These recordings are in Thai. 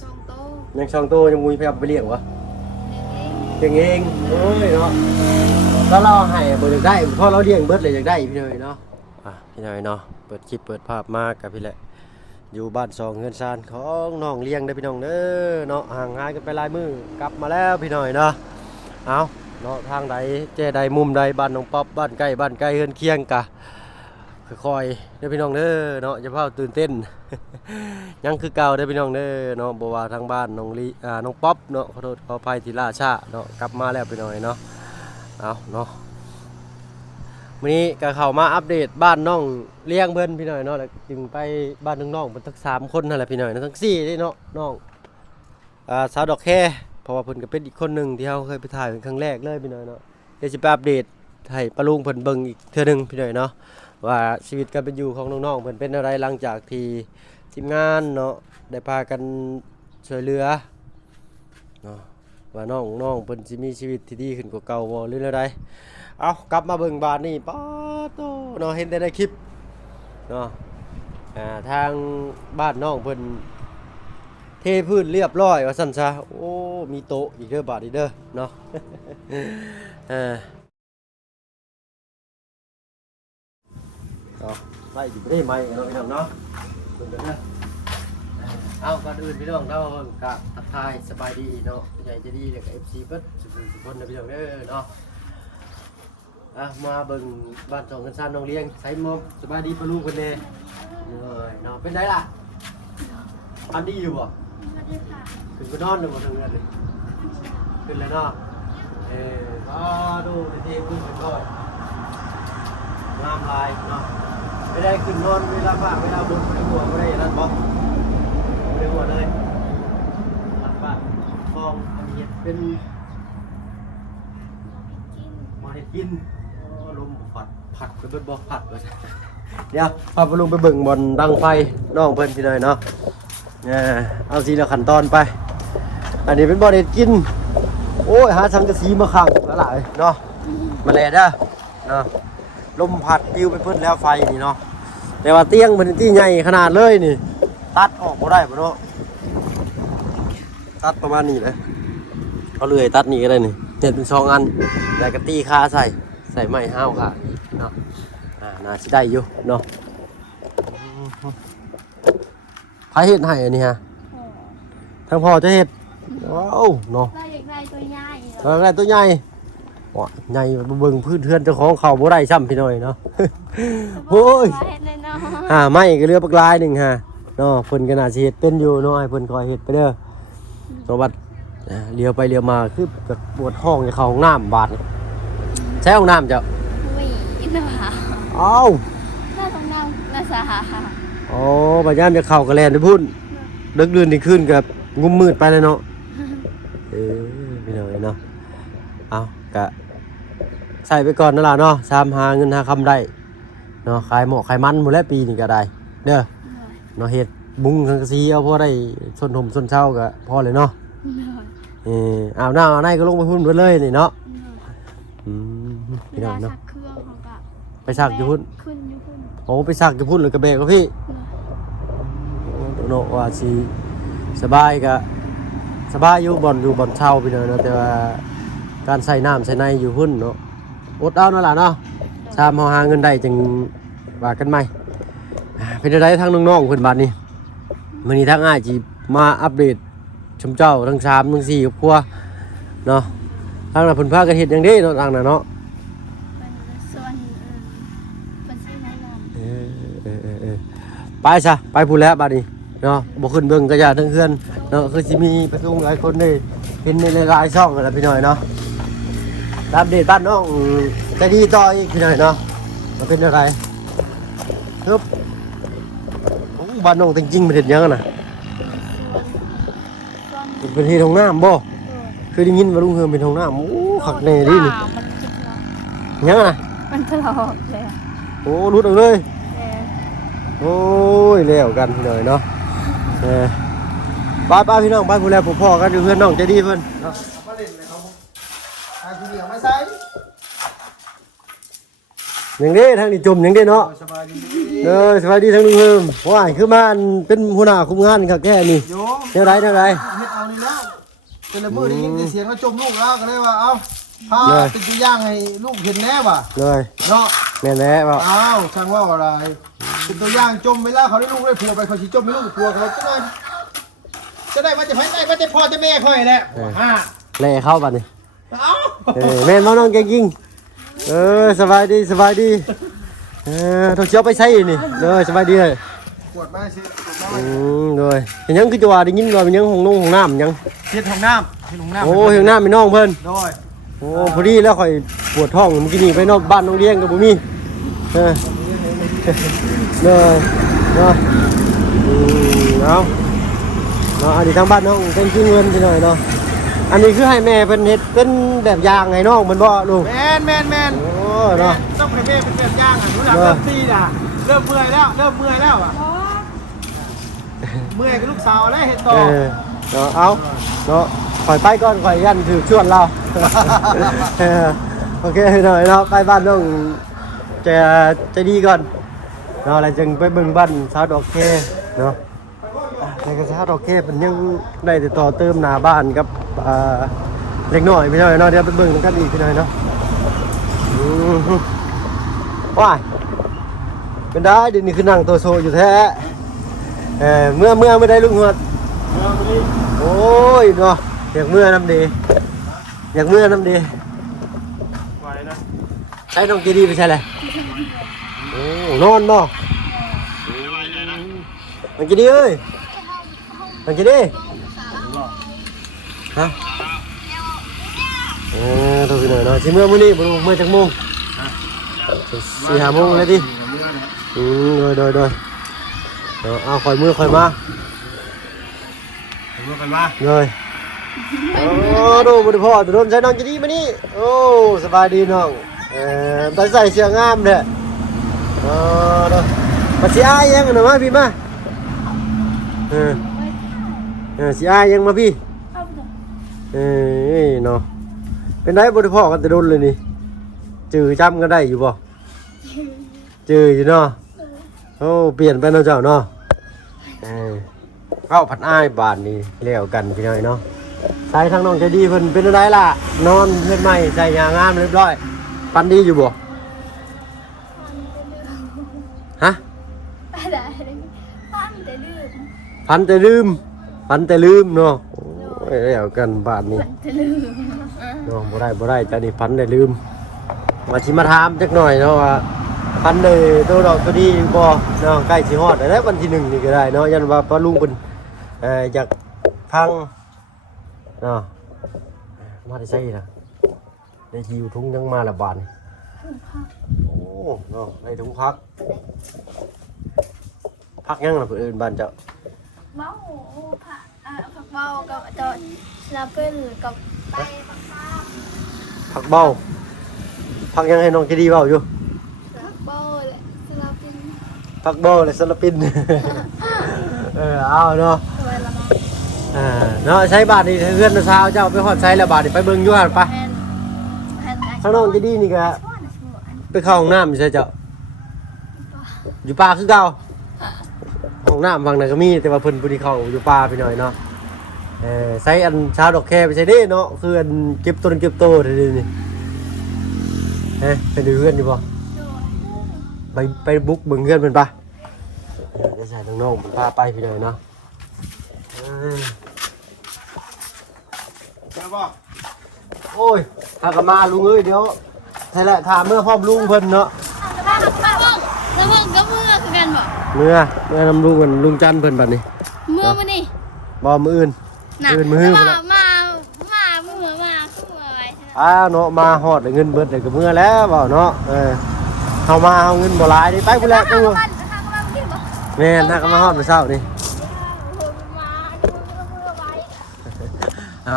ช่องโตยังช่องโตยังมุ้ยพยายามไปเลี้ยงวะเลี้ยงเองโอ้ยเนาะแล้วเราให้บ่ได้เพราะเราเลี้ยงเบิดเลยอยากได้พี่น้อยเนาะพี่น้อยเนาะเปิดคลิปเปิดภาพมากกับพี่แหละอยู่บ้านซองเฮือนซานของน้องเลี้ยงได้พี่น้องเด้อเนาะห่างหายกันไปหลายมื้อกลับมาแล้วพี่น้อยเนาะเอาเนาะทางใดแจ้ใดมุมใดบ้านน้องป๊อปบ้านใกล้เฮือนเคียงกะค่อยๆเด้อพี่น้องเด้อเนาะอย่าเพิ่งตื่นเต้น ยังคือเก่าเด้อพี่น้องเด้อเนาะบ่ว่าทางบ้านน้องลีน้องป๊อปเนาะขอโทษขออภัยที่ล่าช้าเนาะกลับมาแล้วพี่น้อยเนาะเอาเนาะวันนี้ก็เข้ามาอัปเดตบ้านน้องเลี้ยงเพิ่นพี่น้อยเนาะแล้วจึงไปบ้านน้องๆเพิ่นทั้ง3คนนั่นแหละพี่น้อยทั้ง4เด้เนาะน้องสาวดอกแค่เพราะว่าเพิ่นก็เป็นอีกคนหนึ่งที่เฮาเคยไปถ่ายเป็นครั้งแรกเลยพี่น้อยเนาะเดี๋ยวสิไปอัปเดตให้ป้าลุงเพิ่นเบิ่งอีกเทื่อนึงพี่น้อยเนาะว่าชีวิตการเป็นอยู่ของน้องๆเพิ่นเป็นอะไรหลังจากที่ทีมงานเนาะได้พากันช่วยเหลือเนาะว่าน้องเพิ่นสิมีชีวิตที่ดีขึ้นกว่าเก่าบ่หรืออะไรเอากลับมาเบิ่งบ้านนี่ป๊าโตเนาะเห็นแต่ในคลิปเนาะทางบ้านน้องเพิ่นเทพื้นเรียบร้อยว่าซั่นซะโอ้มีโต๊ะอีกเด้อบาดนี้เด้อเนาะ ไล่อยู่ไม่ได้ไหมเนาะพี่น้องเนาะเบิ่งกันเด้อเอาก่อนอื่นพี่น้องเราก็ทักทายสบายดีเนาะใหญ่จะดีแล้วก็ FC เบิดสุขๆนะพี่น้องเด้อเนาะมาเบิ่งบ้านสองกันซ่านน้องเลี้ยงใส่หมอมสบายดีปะลูกเพิ่นแน่เนาะเป็นไดล่ะอันดีอยู่บ่ขึ้นไปนอนเลยบ่ถึงนั่นเลยขึ้นแล้วเนาะดูเท่ๆขึ้นไปก่อนงามลายเนาะไม่ได้ขึ้นนอนเวลาบ้าเวลาบุญไม่ได้หัวไม่ได้นั่นบ่ไม่ได้หัวเลยหลังบ้านมองอันนี้เป็นมาให้กินลมผัดไปเบิดบ่ผัดเลยเดี๋ยวพาไปลงไปเบิ่งบอลดังไฟน้องเพิ่นพี่หน่อยเนาะเอาทีละขั้นตอนไปอันนี้เป็นบอลเด็ดกินโอ้ยหาสังกะสีมาขังแล้วล่ะเนาะมาแลเด้อเนาะลมพัดปิวไปเพิ่นแล้วไฟนี่เนาะแต่ว่าเตียงมันที่ใหญ่ขนาดเลยนี่ตัดออกบ่ได้บ่เนาะตัดประมาณนี้เลยเอาเลื่อยตัดนี่ก็ได้นี่เฮ็ดเป็น2อันแล้วก็ตีคาใส่ไม้ห้าวค่ะเนาะน่าสิได้อยู่เนาะไผเฮ็ดให้อันนี้ฮะทั้งพ่อจะเฮ็ดว้าวเนาะเราอยากได้ตัวใหญ่ ได้ตัวใหญ่ว้าใหญ่เบิ่งพื้นเทือนเจ้าของเขาบ่ได้ซ้ำพี่น้อยเนาะโอ้ยไม่ก็เรือปักลายหนึ่งฮะเนาะเพิ่นก็น่าสิเฮ็ดเป็นอยู่เนาะให้เพิ่นคอยเฮ็ดไปเด้อสวัสดิ์เลี้ยวไปเลี้ยวมาคือแบบปวดท้องจะเข้าห้องน้ำบาดใช้ห้องน้ำเจ้าวิ่งนะฮะอ้าวน่าต้องนั่งน่าสาหัสอ๋อบัดยามจะเข้ากระแลนไปพุ่นดึกดื่นนี่ขึ้นกับงุ่มมืดไปเลยเนาะพี่น้อยเนาะเอากะใส่ไปก่อนนั่นล่ะเนาะหาเงินหาคำได้เนาะขายหมอกขายมันหมดแล้วปีนี้ก็ได้เด้อเนาะเฮ็ดบุ้งสังกะสีเอาพอได้ชนห่มชนเช่าก็พอเลยเนาะเอาหน้าเอาในก็ลงไปพุ่นไปเลยนี่เนาะพี่น้องเนาะไปซักอยู่พุ่นโอ้ไปซักอยู่พุ่นเลยกระเบกกับพี่เนาะว่าสิสบายก็สบายอยู่บ่อนเช่าพี่น้องเนาะแต่ว่าการใส่น้ำใส่ในอยู่พุ่นเนาะอดเอานั่นแหละเนาะชามหาเงินได้จึงว่ากันใหม่เป็นอะไรทั้งน้องๆเพิ่นบัดนี้มื้อนี้ทั้งอ้ายสิมาอัปเดตชมเจ้าทั้ง3ทั้ง4ครอบครัวเนาะทางน่ะเพิ่นพากันเฮ็ดหยังเด้เนาะทางน่ะเนาะส่วนเป็นชื่อไหนล่ะไปซะไปพูดแล้วบัดนี้เนาะบ่ขึ้นเบิ่งกระยาทั้งเฮือนเนาะคือสิมีประชุมหลายคนได้เห็นในหลายๆช่องนั่นแหละพี่น้อยเนาะอัปเดตบ้านน้องจะดีต่ออีกพี่น้อยเนาะมันเป็นอะไรครับบ้านน้องจริงๆมันเห็นยังน่ะเป็นที่ห้องน้ำบ่คือได้ยินว่าลุงเฮือเป็นห้องน้ำโอ้ขักแน่ดินี่ยังน่ะมันทะเลาะเลยโอ้รุดออกเลยโอ้ยแล้วกันพี่น้อยเนาะป้าพี่น้องบ้านผู้แลผู้พ่อกันอยู่เพื่อนน้องใจดีเพิ่นเนาะมาเล่นเลยครับทีเหนียวไม่ใส่ ยังเด้ทางนี้จมยังเด้เนาะ สบายดี สวัสดีทั้งลุงเฮิมว้ายคือมาอันเป็นหัวหน้าคุมงานครับแค่นี้ โย เท่าไร เฮ็ดเอานี่แล้วแต่ละมื้อได้ยินเสียงแล้วจมลูกแล้วก็เลยว่าเอ้าพาเป็นตัวอย่างให้ลูกเห็นแน่ว่ะ เลย เนาะ แม่นแล้วเปล่า อ้าวช่างว่าอะไรเป็นตัวอย่างจมเวลาเขาได้ลูกได้ผัวไปเขาสิจมไม่ลูกผัวเขาจะได้มาจะได้มาจะพ่อจะแม่ค่อยแหละฮ่า แล่เข้าบัดนี่ เอ้า แม่นน้องเก่งจริงสบายดีต้องเชียวไปใช้นี่สบายดีเลย ปวดมาสิปวดมา เลยเห็นยังคือจะว่าได้ยินว่าเป็นยังห้องน้ำยัง เฮ็ดห้องน้ำเฮ็ดห้องน้ำ โอ้ห้องน้ำเป็นน้องเพิ่น โดย โอ้พอดีแล้วค่อยปวดท้องเมื่อกี้นี่ไปนอกบ้านน้องเลี้ยงกับบุมี่เลยเอาอันนี้ทางบ้านน้องเป็นที่เงินไปหน่อยเนาะอันนี้คือให้แม่เป็นเฮ็ดเป็นแบบอย่างให้น้องมันบ่ลูก แมน โอ้เนาะ ต้องให้แม่เป็นแบบอย่างอ่ะรู้จักเริ่มตีน่ะเริ่มเมื่อยแล้วอ่ะเมื่อยกับลูกสาวแล้วเฮ็ดต่อ เนาะเอาเนาะข่อยไปก่อนข่อยยันถือชวนเราโอเคหน่อยเนาะไปบ้านน้องจะดีก่อนเนาะอะไรจึงไปเบิ่งบ้านสาวดอกแคเนาะในกระสาวดอกแคมันยังได้ติดต่อเติมหน้าบ้านกับเล็กน้อยพี่น้อยเนาะเดี๋ยวไปเบิ่งกันอีกพี่น้อยเนาะว้ายเป็นได้เดี๋ยวนี้คือนั่งตัวโซอยู่แท้เมื่อไม่ได้ลุงหัวโอ้ยเนาะอยากเมื่อน้ำดีใช้น้องกีดีไปใช่เลยโอ้นอนเนาะน้องกีดีเอ้ยน้องกีดีฮะโทรไปหน่อยเนาะชิเมื่อมื้อนี้บ่เมื่อจักโมง4-5 โมงเลยดิโดยเอาคอยมือคอยมา เมื่อกันว่า เลยโอ้ดูบุตรพ่อจะโดนใช้น้องจะดีมานี่โอ้สบายดีน้องไปใส่เสื้องามเลยดูมาสีอายยังหน่อยมาพี่มาสีอายยังมาพี่เนาะเป็นไรบุตรพ่อกันจะโดนเลยนี่จือจำกันได้อยู่บ่จืออยู่เนาะโอ้เปลี่ยนไปเนาะเจ้าเนาะเข้าผัดอ้ายบานนี่เลี้ยวกันพี่น้อยเนาะใส่ทางน้องใจดีเพิ่นเป็นอะไรล่ะนอนเพื่อนใหม่ใส่ยางงามเรียบร้อยปันดีอยู่บ่ฮะ อะไรปั้นแต่ลืม พันแต่ลืมเนาะโอ้ยเลี้ยวกันบานนี่ แต่ลืม เนาะบ่ได้จ้านี่พันแต่ลืมมาชิมาถามจักหน่อยเนาะว่าพันได้ตัวดอกตัวดีบ่เนาะใกล้สิฮอดแล้ววันที่1นี่ก็ได้เนาะยันว่าป้าลุงเพิ่นอยากพังเนาะมาได้ใช่นะได้หิวทุ่งยังมาละบาทนี่โอ้เนาะได้ทุ่งพักยังล่ะเพิ่นเอิ้นบ้านเจ้า เมาผักผักเมากับจอสนาเปิลกับไปผักข้าว พักเบาพักยังให้น้องจะดีเบาอยู่ ผักเบาเลยสนาเปิล พักเบาเลยศิลปิน เอาเนาะ ตัวละมั้ง เนาะใช้บาทนี่เพื่อนเช้าเจ้าไปฮอดใช้แล้วบาทนี่ไปเบิ่งอยู่หั่นปะ แผ่น ข้างน้องจะดีนี่ก็ไปเข้าห้องน้ำอยู่ใช่เจ้าอยู่ป่าคือเก่าห้องน้ำฝั่งนั้นก็มีแต่ว่าเพิ่นบ่ได้เข้าอยู่ป่าไปหน่อยเนาะใช้อันเช้าดอกแคไปใช้เด้เนาะคืออันเก็บต้นเก็บโตเด้นี่เป็นเพื่อนอยู่บ่ไปบุกเบิ่งเพื่อนเพิ่นปะจะใส่ทางน้องเพิ่นพาไปพี่หน่อยเนาะ ใช่ป่ะ โอ้ยถ้าก็มาลุงเอ้ยเดี๋ยวใช่แหละถามเมื่อพร้อมลุงเพิ่นเนาะ แล้วมึงก็มือคือกันบ่ เมื่อนำลุงกันลุงจันเพิ่นบัดนี้ มือมันนี่ บ่มื้ออื่น น่ะ มื้อมื้อ มา พุ่นละ มามือไว้ เนาะมาฮอดได้เงินเบิดได้ก็มื้อแล้วเว้าเนาะเฮามาเอาเงินบ่หลายนี่ไปพุ่นแหละตู้แม่นถ้าก็มาฮอดมื้อเช้านี่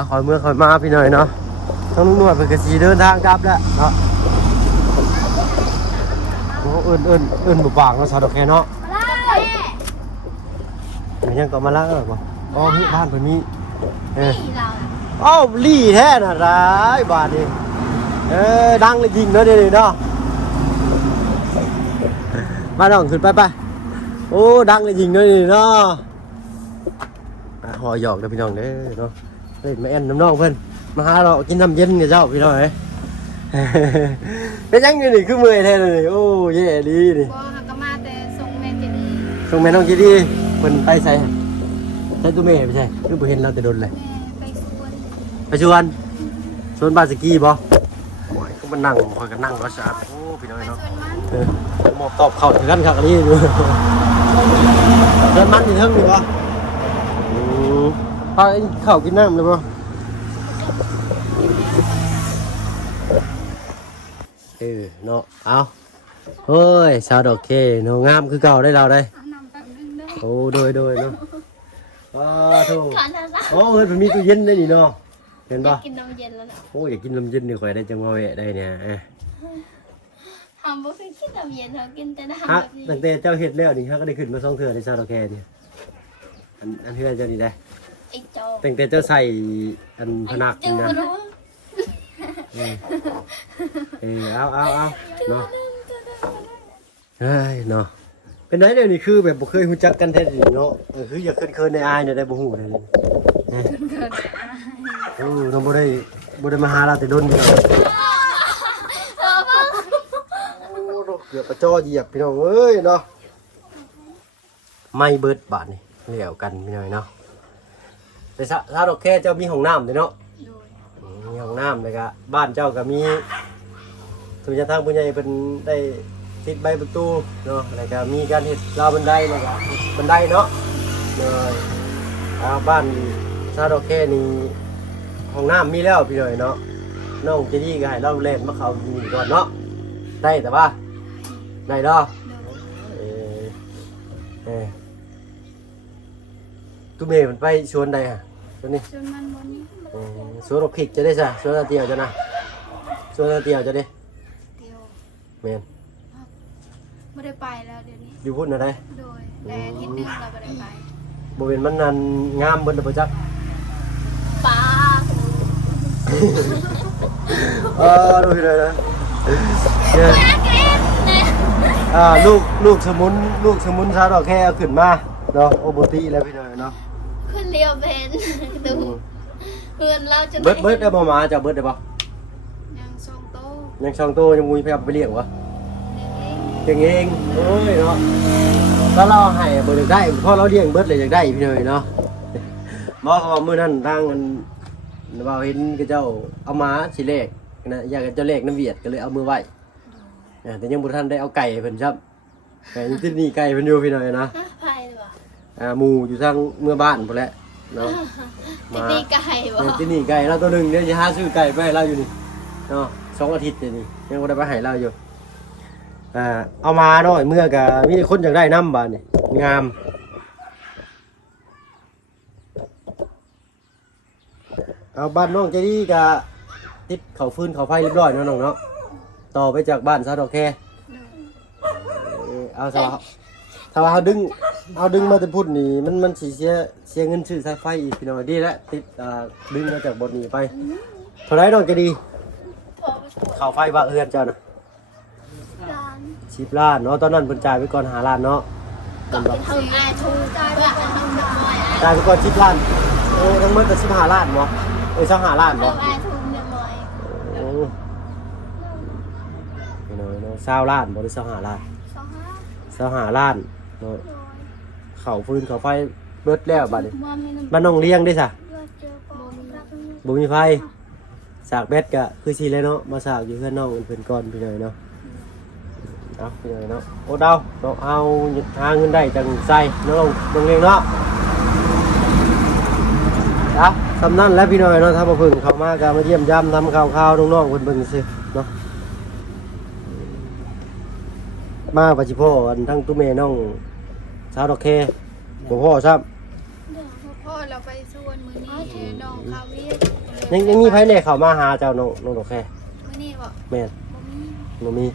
คอยมาพี่หน่อยเนาะต้องลุงนวดเพิ่นก็สิเดินทางกลับแล้วเนาะโอ้เอิ้นบ่ปากเนาะสาวดอกแค่เนาะ มันยังก็มาล้างบ่อ๋อเฮ้ยบ้านเพิ่นมีอ้าวลี่แท้น่ะร้ายบาดนี่ดังเลยจริงเนาะเด้ๆเนาะ มาน้องขึ้นไปโอ้ดังเลยยิงด้วยนี่เนาะหอหยอกเด้อพี่น้องเด้อเนาะเล่นมาแอนน้ำน้องเพิ่นมาหาเรากินน้ำเย็นกับเจ้าพี่น้องเอ้ย เป็นยังไงนี่คือเมื่อยแท้เลยโอ้เย่ดีนี่ บ่หักก็มาแต่ส่งแม่เจดี ส่งแม่น้องจีดีเพิ่นไปใส่ตัวแม่ไม่ใช่คือบ่เห็นเราแต่โดนเลย แม่ไปสวน ไปชวนบ้านสกีบ่โอ้ยก็มานั่งคอยกันนั่งก็สะอาดโอ้พี่น้อง ไป เนาะ สวนมัน หมอบตอบเข้าถึงกันครับอันนี้ดูเดินมันนี่เทิงนี่บ่พาเข้ากินน้ำเลยบ่เนาะเอาเฮ้ยชาวดอกเคเนาะงามคือเก่าได้เราได้ เอาน้ำแป๊บนึงเด้อ โอ้โดยเนาะถูก ขอน้ำซะ โอ้เฮ้ยมันมีตู้เย็นได้นี่เนาะเห็นป่ะ กินน้ำเย็นแล้วนะ โอ้ยอยากกินน้ำเย็นนี่ข่อยได้จังว่าแวะได้เนี่ย ทำบ่เคยกินน้ำเย็นเฮากินแต่น้ำ ฮะ แบบนี้ ตั้งแต่เจ้าเฮ็ดแล้วนี่ฮะก็ได้ขึ้นมา2เทื่อในชาวดอกแคนี่อันเฮือนเจ้านี่ได้ ไอ้โจ ตั้งแต่เจ้าใส่อันพนักนี่นะ รู้ เอาเนาะเฮ้ยเนาะเป็นไงเดี๋ยวนี้คือแบบบ่เคยรู้จักกันแท้ดิเนาะคืออยากเคินๆในอายเนี่ยได้บ่ฮู้เลยน้องบ่ได้มาหาเราแต่โดนเดียวเกือบประจอเหยียบพี่น้องเอ้ยเนาะไม่เบิดบาดนี่เหลี่ยวกันพี่น้อยเนาะแต่ถ้าดอกแค่เจ้ามีห้องน้ำเลยเนาะ โดย มีห้องน้ำเลยก็บ้านเจ้าก็มีสุญญทางผู้ใหญ่เป็นได้ติดใบประตูเนาะแล้วก็มีการเฮ็ดราวบันไดแล้วก็บันไดเนาะเลยบ้านถ้าดอกแค่นี้ห้องน้ำมีแล้วพี่น้อยเนาะน้องเจดีก็ให้เราเล่นมาเขาอยู่ก่อนเนาะได้แต่ว่าได้ดอกตุ้มเมย์มันไปชวนใดฮะตัวนี้ จนมันบ่มี ชวนเราผิดจะได้ซะชวนเราเตียวจะนะชวนเราเตียวจะได้ เดียว เมน บ่ได้ไปแล้วเดี๋ยวนี้ อยู่พุ่นอะไร โดยแต่อาทิตย์หนึงเราบ่ได้ไป บริเวณมันนั่นงามเบิ้ลประจักษ์ ป้า ดูเลยนะลูกสมุนซาดอกแค่เอาขึ้นมาเนาะโอโบตีแล้วพี่น้อยเนาะ คนเลียวเป็นดูเพื่อนเราจะ เบิดได้บ่มาจะเบิดได้บ่ ยังทรงโต ยังช่องโตยังมุ้ยพยายามไปเลี้ยงวะ เลี้ยงเอง เก่งเองโอ้ยเนาะถ้าเราให้เบิดได้เพราะเราเลี้ยงเบิดเลยอยากได้พี่น้อยเนาะบอกเขาว่ามื้อนั้นทางกันบ่าวเห็นก็เจ้าเอามาสิเลขนะอยากจะเลขน้ำเวียดก็เลยเอามือไว้แต่ยังบ่ทันได้เอาไก่เพิ่นครับไก่ที่นี่ไก่เพิ่นอยู่พี่น้อยนะ ไผ่บ่ หมู่อยู่ทางเมื่อบ้านพุ่นแหละเนาะ ติตีไก่บ่ ที่นี่ไก่เราตัวหนึงเดี๋ยวจะหาซื้อไก่ไปให้เราอยู่นี่เนาะ2 อาทิตย์เดี๋ยวนี้ยังบ่ได้ไปให้เราอยู่เอามาเนาะเมื่อก็มีคนอยากได้น้ำบาดนี่งามเอาบ้านน้องใจดีก็ติดเขาฟืนเขาไฟเรียบร้อยเนาะน้องเนาะต่อไปจากบ้านซาดอกแคเอาซะถ้าว่าเขาดึงมาแต่พุ่นนี่มันสิเสียเงินซื้อสายไฟอีกพี่น้องดีแล้วติดดึงมาจากบนนี้ไปเท่าไรน้องใจดีเขาไฟบ้าเฮือนเจ้านะ ร้าน 10 ล้านเนาะตอนนั้นเพิ่นจ่ายไปก่อน5 ล้านเนาะ ก็เป็นทำงานทูกายว่าทำน้อย จ่ายไปก่อน10 ล้านโอ้ทั้งหมดก็15 ล้านบ่25 ล้านบ่ ทำงานทูน้อย โอ้พี่น้อยเนาะ20 ล้านบ่ได้25 ล้าน 25 ล้านเนาะเขาฟืนเขาไฟเบิดแล้วบัดนี้ มอมให้น้ำ บ้านน้องเลี้ยงได้ซะ เจอปอมรัก บ่มีไฟสากแบตก็คือสิเลยเนาะมาสากอยู่เพื่อนน้องเพิ่นก่อนพี่น้อยเนาะเอาพี่น้อยเนาะโอ้ดาวเนาะเอาหาเงินได้จังใส่น้องเลี้ยงเนาะครับสำนั้นแล้วพี่น้อยเนาะถ้ามาเพิ่งเข้ามาก็มาเยี่ยมยามทำข่าวๆน้องๆเพิ่นเบิ่งซื่อเนาะมาปัจจุบันทั้งตุ้มแม่น้องสาวดอกแคบ่พอซ้ำ เดี๋ยวพ่อเราไปสวนมือนี้น้องคาเวีย ยังมีไผแน่เข้ามาหาเจ้าน้องดอกแค มือนี้บอก แม่น บ่มี บ่มี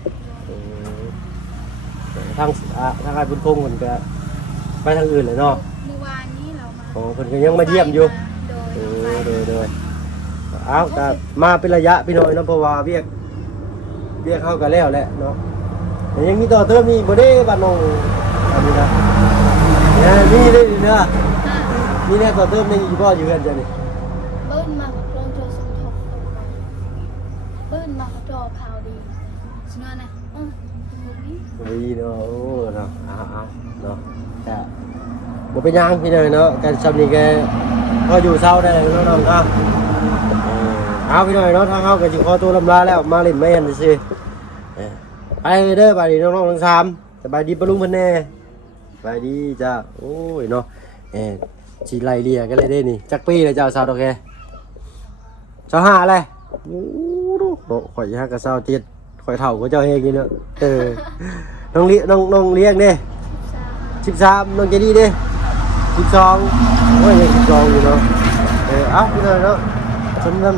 ทางไอ้บุญคงเพิ่นก็ไปทางอื่นเลยเนาะ เมื่อวานนี้เรามา อ๋อเพิ่นก็ยังมาเยี่ยมอยู่ โดย โดยเอาก็มาเป็นระยะพี่น้อยเนาะเพราะว่าเวียกเข้ากันแล้วแหละเนาะ แต่ยังมีต่อเติมมีบ่ได้บ้านน้องอันนี้นะเนี่ยมีเลยเนาะมีแน่ต่อเติมในอยู่บ่อยู่กันจ้ะนี่ เบิ้ลมากับโรงโจสมทบเบิ้ลมากับโจข่าวดีสนวนนะดีเนาะโอ้เนาะเอาเนาะแต่บ่เป็นหยังพี่น้อยเนาะกันซำนี้แกพออยู่เช้าได้แล้วน้องๆครับเอาพี่น้อยเนาะทางเฮาก็สิขอตัวลำลาแล้วมาเล่นแม่นซื่อไปเด้อบัดนี้น้องๆทั้ง3สบายดีปะลุงเพิ่นแน่สบายดีจ้าโอ้ยเนาะสิไล่เลี่ยกันเลยเด้นี่จักปีแล้วเจ้าสาวดอกแก25อะไรโอ้โหข่อยฮักกับ27ข่อยเฒ่าก็เจ้าเฮงนี่เนาะน้องเลี้ยงเด้13น้องเจดีเด้12โอ้ยยัง12อยู่เนาะเอ้าพี่น้อยเนาะสำนั้น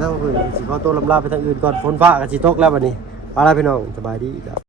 ถ้าเพิ่นสิขอตัวลำลาไปทางอื่นก่อนฝนฟ้าก็สิตกแล้วบัดนี้ไปแล้วพี่น้องสบายดีจ้ะ